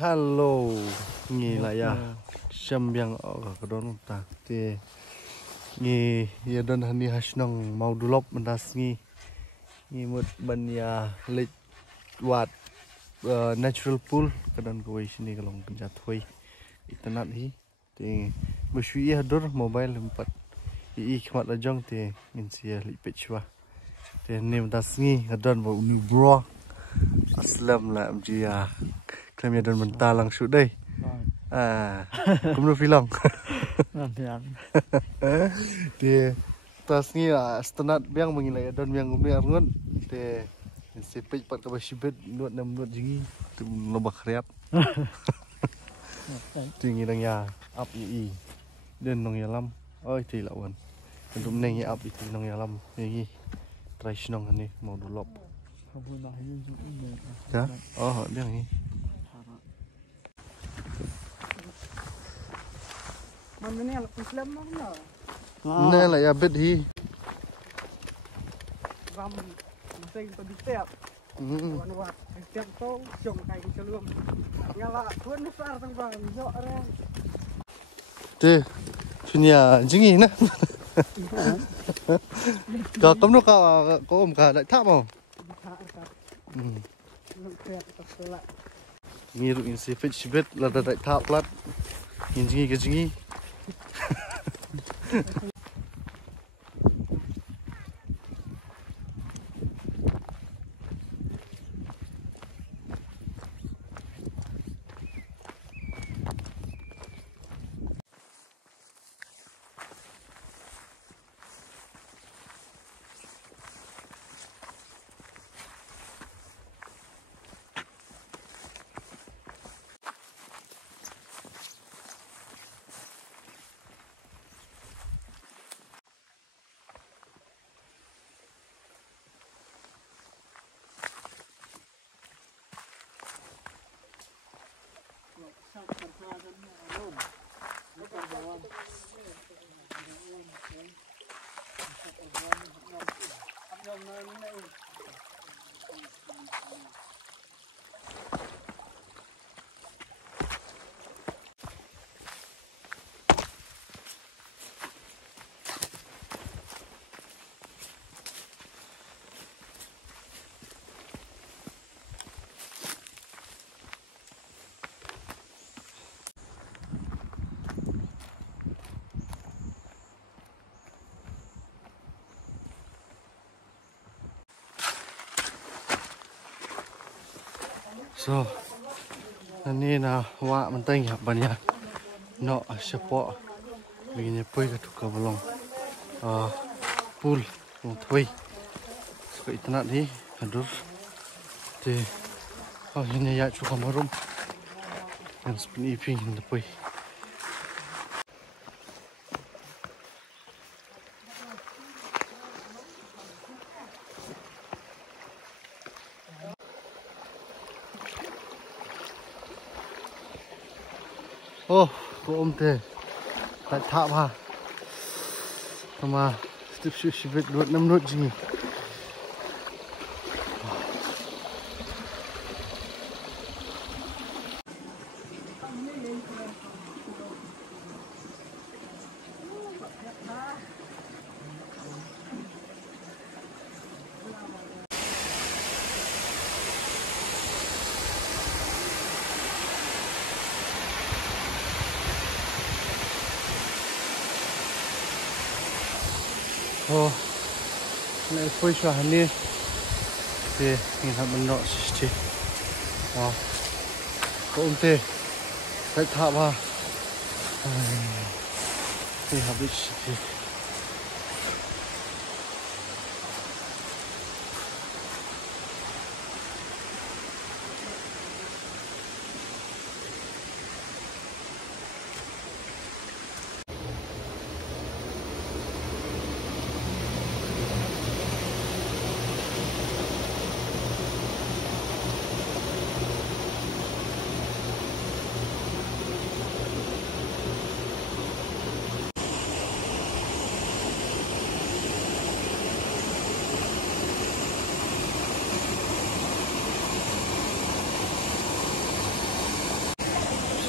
Hello, nghe lại à? Xem yang ở cái đó ta thì nghe giờ đơn hành đi hash nong mau dulop mendas nghe một bên ya lịch wat natural pool cái đó cái sini kalau penjat hui internet hi thì bersuai hadir mobile empat khmat ajang thì mình sẽ lịch pechwa thì nem mendas hadir mau uni bro aslam lah mjia kami dan mental langsung đây cũng được phi long thì tas ni là standard biang mengilai dan biang umi arngun thì sepej pat ka basibet nuat nam nuat jingi tu lobak riap tinggi dang ya up i dan nong yalam oi ti lawan untuk neng ya up itu nong yalam ni try snong ni mau dulop ya oh biang ni Mana ni Islam mana? Nè lại à biết hi. Ram masih kita ditiap. Wan tiap tu jom kai celum. Nyala tuan besar tang bang jok re. Thế, chuyện nhà chính gì nè. Cả cấm nó có ôm cả đại tháp không? Nghe được sẽ phải chỉ biết là đại tháp lát. Nhìn chính cái chính gì. So, ini na wa menteng ya banyak no support begini pui ke tukar belong pool thui seperti internet ni hadir di ini ya cukup marum yang seperti iping ni pui oh có ôm thế tại tháp ha mà tiếp xúc với đuột năm đuột gì oh này phơi xòa này thì nhìn thấy mình nọ chỉ wow có ôm tê tại tháp ha thì học biết thì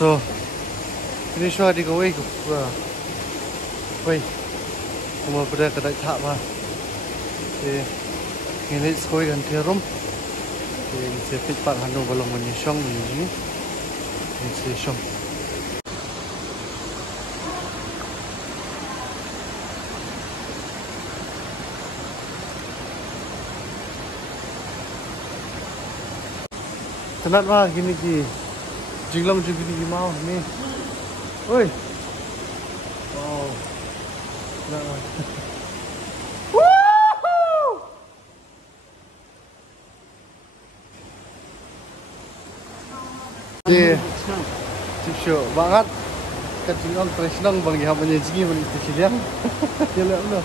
So, ini show di kau ikut. Wei, cuma pada kedai tak mah. Ini sekolah kan terum. Ini sepit pak hanu balong menyusung ini. Ini sesong. Tenat mah gini ki. Jinglong juga gini mau ni. Oi. Wow. Tenat mah. Dia cucu banget kecilong tersenang bagi hamba nyejigi bagi kecilian. Jalan lo.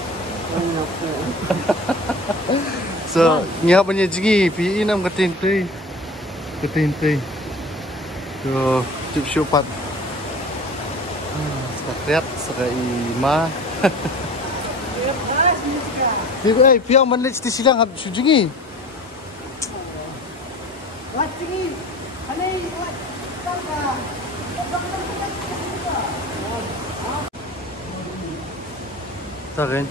So nyah nyejigi pi nam ketin tui. So cucu pat. Sakit sekai ma. Ni piang mana citi silang hab sujungi. Wajib. Aneh. Tak kan?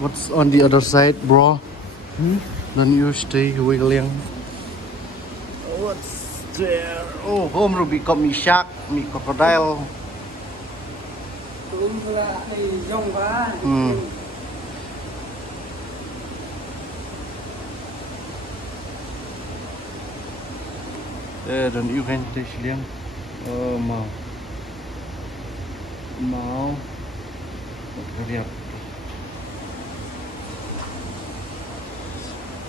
What's on the other side, bro? Don't you stay wiggling? What's there? Oh, home Ruby got me shark, me crocodile. Pula ni jong ba. Dan you kan tersilang. Oh, mau. Lihat.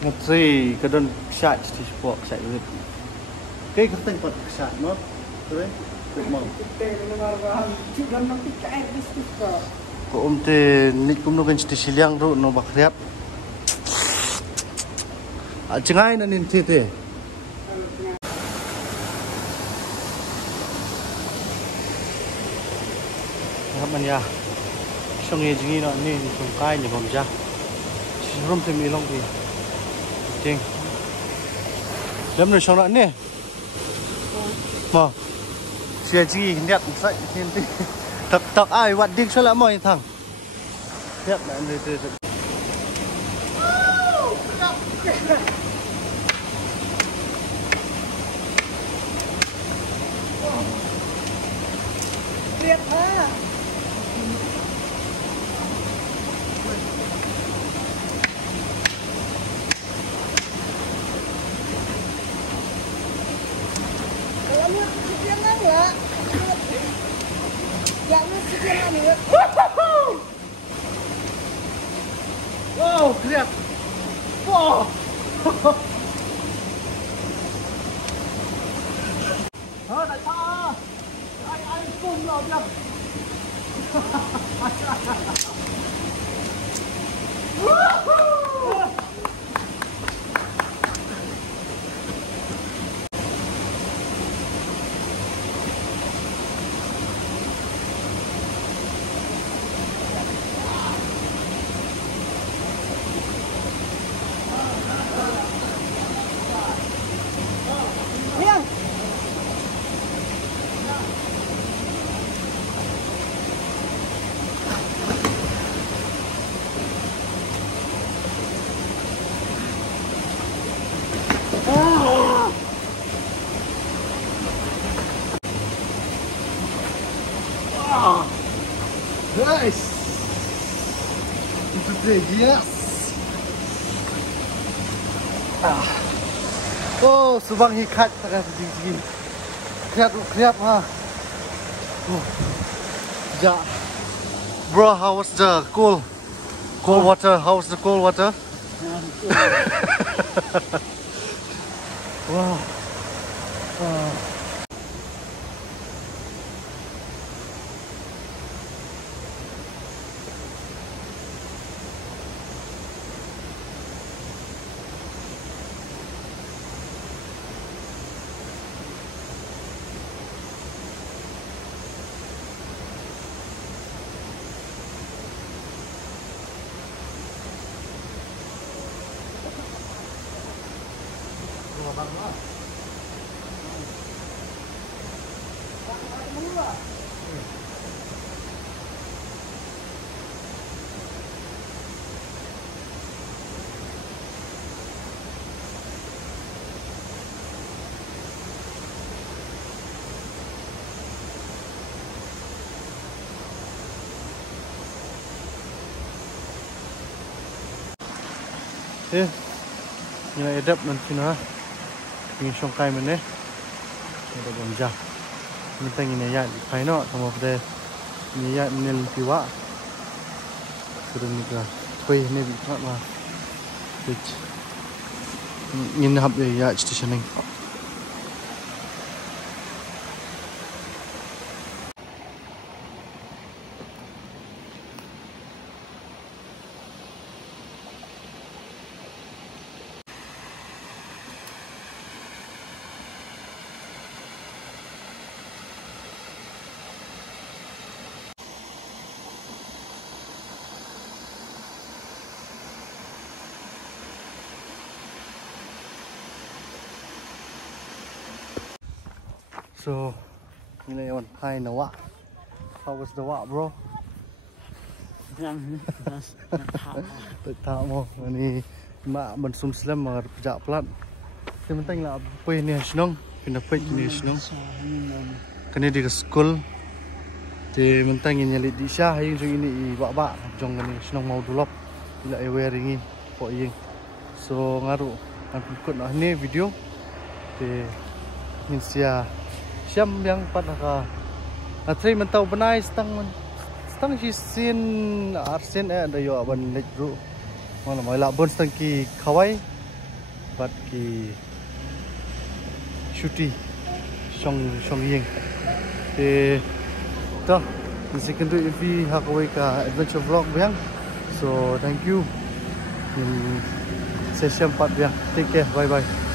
Ngerti, kadang syak di sport syak duit. Kau kertas pot syak, no? Terus, mau. Kita dengar bahan. Juga nanti kain bisnis kau. Kau te nik kum no kan di silang tu no bakriat. Cengai nanin te. Mình ya, xong nghe chỉ nó nên không cay như bom ra, chỉ rôm thêm mì long thì, tiếng, lắm rồi xong nó nè, mà, chuyện gì đẹp vậy nên thì, tập ai hoạt đi sao lại mọi thằng, đẹp là người Lihat ha. Wow, lihat. Wow. Đại sao? Ai cùng rồi chưa? Nice. Itu dia, yes. Oh, subang hikat tak tinggi. Kriap ha. Ja. Bro, how was the cold water? How was the cold water? Wow. Eh, ni nak edap nanti nah. Ini songkai mana? Ada bonjang. Minta ini ya, kai no, sama pada ini ya nil piwa. Sudah ni kan, koi ni bikat mah. Ini hab ya station ni. So, ini lah hai nawa. How was the walk, bro? Tak mau. Ini mak bensum Islam mar pejak pelat. Sementing lah apa ini senang, kena pergi ini senang. Kena di sekolah. Di mentang ini lihat di Syah, yang ini bak jong ini senang mau dulap. Bila wearing ini, pok yang. So ngaruh. Nanti ikut nak ni video. Di Indonesia. Siam yang pada ka. Atri mentau benai stang si sin arsen ada yo aban lek bro. Mana mai la bon stang ki khawai bat ki shuti song yeng. To ni kan tu if hakawai ka adventure vlog biang. So thank you. In session 4 biang. Take care. Bye bye.